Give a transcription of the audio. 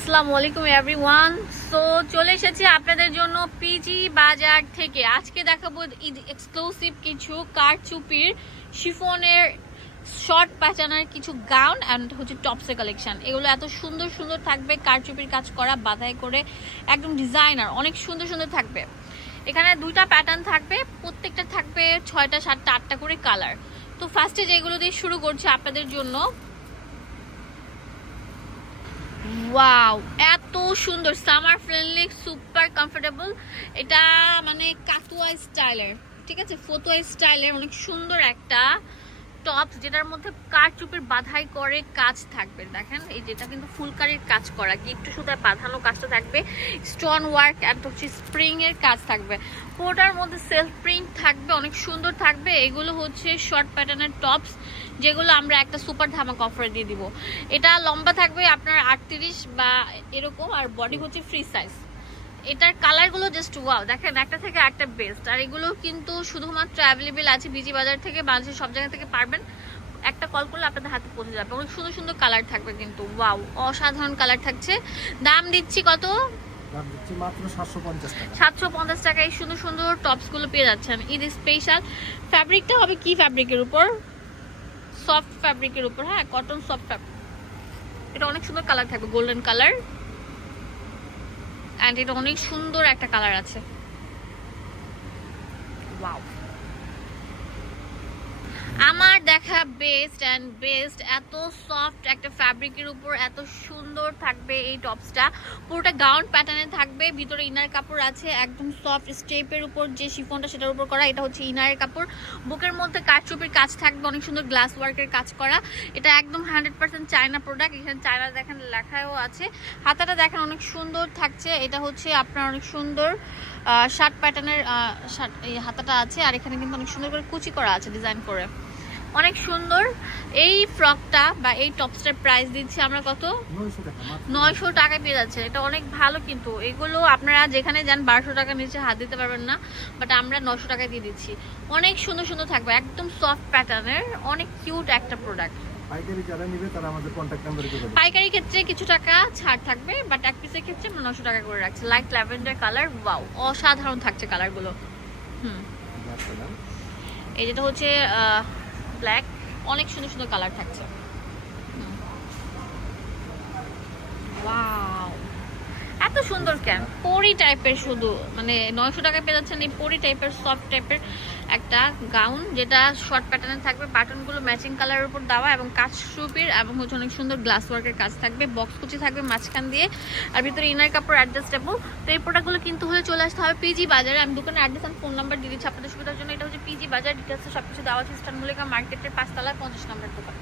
আসসালামু আলাইকুম everyone so চলে এসেছি আপনাদের জন্য পিজি বাজার থেকে। আজকে দেখাবো এক্সক্লুসিভ কিছু কারচুপির শিফনের শর্ট প্যাচানার কিছু গাউন অ্যান্ড হচ্ছে টপসের কালেকশন এগুলো এত সুন্দর সুন্দর থাকবে কারচুপির কাজ করা, বাধাই করে একদম ডিজাইনার অনেক সুন্দর সুন্দর থাকবে। এখানে দুইটা প্যাটার্ন থাকবে, প্রত্যেকটা থাকবে ছয়টা, সাতটা, আটটা করে কালার তো ফার্স্টে যেগুলো দিয়ে শুরু করছি আপনাদের জন্য ওয়াও এত সুন্দর। সামার ফ্রেন্ডলি সুপার কমফোর্টেবল এটা মানে কাতুয়া স্টাইলের, ঠিক আছে? ফতুয়া স্টাইলের, অনেক সুন্দর একটা টপস, যেটার মধ্যে কার চুপের বাধাই করে কাজ থাকবে। দেখেন, এই যেটা কিন্তু ফুলকারির কাজ করা। গিফট সুতার বাঁধানো কাজটা থাকবে। স্টোন ওয়ার্ক অ্যান্ড হচ্ছে স্প্রিং এর কাজ থাকবে। পুরোটার মধ্যে সেলফ প্রিন্ট থাকবে, অনেক সুন্দর থাকবে। এগুলো হচ্ছে শর্ট প্যাটার্নের টপস, যেগুলো আমরা একটা সুপার ধামাক অফারে দিয়ে দিব। এটা লম্বা থাকবে আপনার আটত্রিশ বা এরকম, আর বডি হচ্ছে ফ্রি সাইজ এটার কালারগুলো জাস্ট ওয়াও দেখেন একটা থেকে একটা বেস্ট আর এগুলো কিন্তু শুধুমাত্র অ্যাভেলেবেল আছে বিজি বাজার থেকে বাংলাদেশের সব জায়গা থেকে পারবেন। একটা কল করলে আপনাদের হাতে পৌঁছে যাবে। অনেক সুন্দর সুন্দর কালার থাকবে কিন্তু ওয়াও অসাধারণ কালার থাকছে। দাম দিচ্ছি কত? সাতশো পঞ্চাশ টাকা। টাকায় সুন্দর সুন্দর টপসগুলো পেয়ে যাচ্ছেন। ঈদ স্পেশাল ফ্যাব্রিকটা হবে কি ফ্যাব্রিকের উপর? সফট ফ্যাব্রিকের উপর হ্যাঁ কটন সফট ফ্যাব্রিক এটা অনেক সুন্দর কালার থাকবে গোল্ডেন কালার অ্যান্ড এটা অনেক সুন্দর একটা কালার আছে। ওয়াও আমার দেখা বেস্ট অ্যান্ড বেস্ট এত সফট একটা ফ্যাব্রিকের উপর এত সুন্দর থাকবে এই টপসটা পুরোটা গাউন প্যাটার্নে থাকবে, ভিতরে ইনার কাপড় আছে, একদম সফট স্টেপের উপর যে শিফনটা সেটার উপর করা, এটা হচ্ছে ইনারের কাপড়। বুকের মধ্যে কাঠচুপির কাজ থাকবে, অনেক সুন্দর গ্লাস ওয়ার্কের কাজ করা। এটা একদম হান্ড্রেড পার্সেন্ট চায়না প্রোডাক্ট এখানে চায়না দেখেন লেখাও আছে। হাতাটা দেখেন অনেক সুন্দর থাকছে, এটা হচ্ছে আপনার অনেক সুন্দর শার্ট প্যাটার্নের শার্ট এই হাতাটা আছে, আর এখানে কিন্তু অনেক সুন্দর করে কুচি করা আছে ডিজাইন করে। অনেক সুন্দর। এই ফ্রকটা বা এই টপসটার প্রাইস দিচ্ছি আমরা কত? নয়শো টাকা টাকায় পেয়ে যাচ্ছে। এটা অনেক ভালো কিন্তু। এগুলো আপনারা যেখানে যান বারোশো টাকার নিচে হাত দিতে পারবেন না বাট আমরা নশো টাকায় দিয়ে দিচ্ছি। অনেক সুন্দর সুন্দর থাকবে। একদম সফট প্যাটার্নের অনেক কিউট একটা প্রোডাক্ট পাইকারি যারা নিবে তারা আমাদের কন্ট্যাক্ট নাম্বারে যোগাযোগ পাইকারি ক্ষেত্রে কিছু টাকা ছাড় থাকবে বাট এক পিসের ক্ষেত্রে আমরা নশো টাকা করে রাখছি। লাইট ল্যাভেন্ডার কালার ওয়াও অসাধারণ থাকছে কালারগুলো হুম। এই যেটা হচ্ছে ব্ল্যাক অনেক সুন্দর সুন্দর কালার থাকছে। ওয়াও এত সুন্দর ক্যাম্প পরি টাইপের শুধু মানে নয়শো টাকায় পেয়ে যাচ্ছেন এই পরি টাইপের সফট টাইপের একটা গাউন যেটা শর্ট প্যাটার্নে থাকবে বাটনগুলো ম্যাচিং কালারের উপর দেওয়া এবং কাজ সুপির এবং হচ্ছে অনেক সুন্দর গ্লাস ওয়ার্কের কাজ থাকবে। বক্স কুচি থাকবে মাঝখান দিয়ে আর ভিতরে ইনার কাপড় অ্যাডজাস্টেবল তো এই প্রোডাক্টগুলো কিন্তু হলে চলে আসতে হবে পিজি বাজারে। আমি দোকানে অ্যাড্রেস আর ফোন নাম্বার দিয়ে দিচ্ছি, আপনাদের সুবিধার জন্য। এটা হচ্ছে পিজি বাজার ডিটেলসে সব কিছু দেওয়া আছে। স্টান মল্লিকা মার্কেটের পাঁচতলায় পঞ্চাশ নম্বর দোকান।